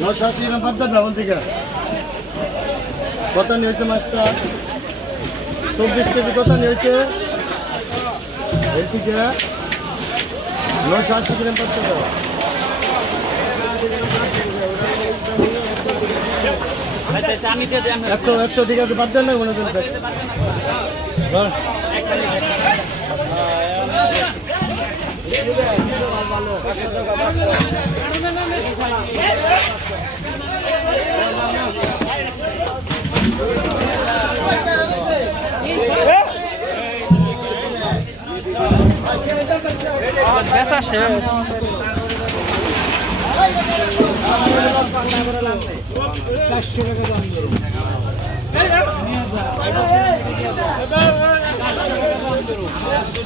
নশো আশি গ্রাম বাদ ডাবল থেকে কত নিয়েছে মাছটা চব্বিশ কেজি কত নিয়েছে এই থেকে নশো আশি গ্রাম আমি একশো একশো ঠিক আছে বাদ দেন না মনে করেন দাম শেষ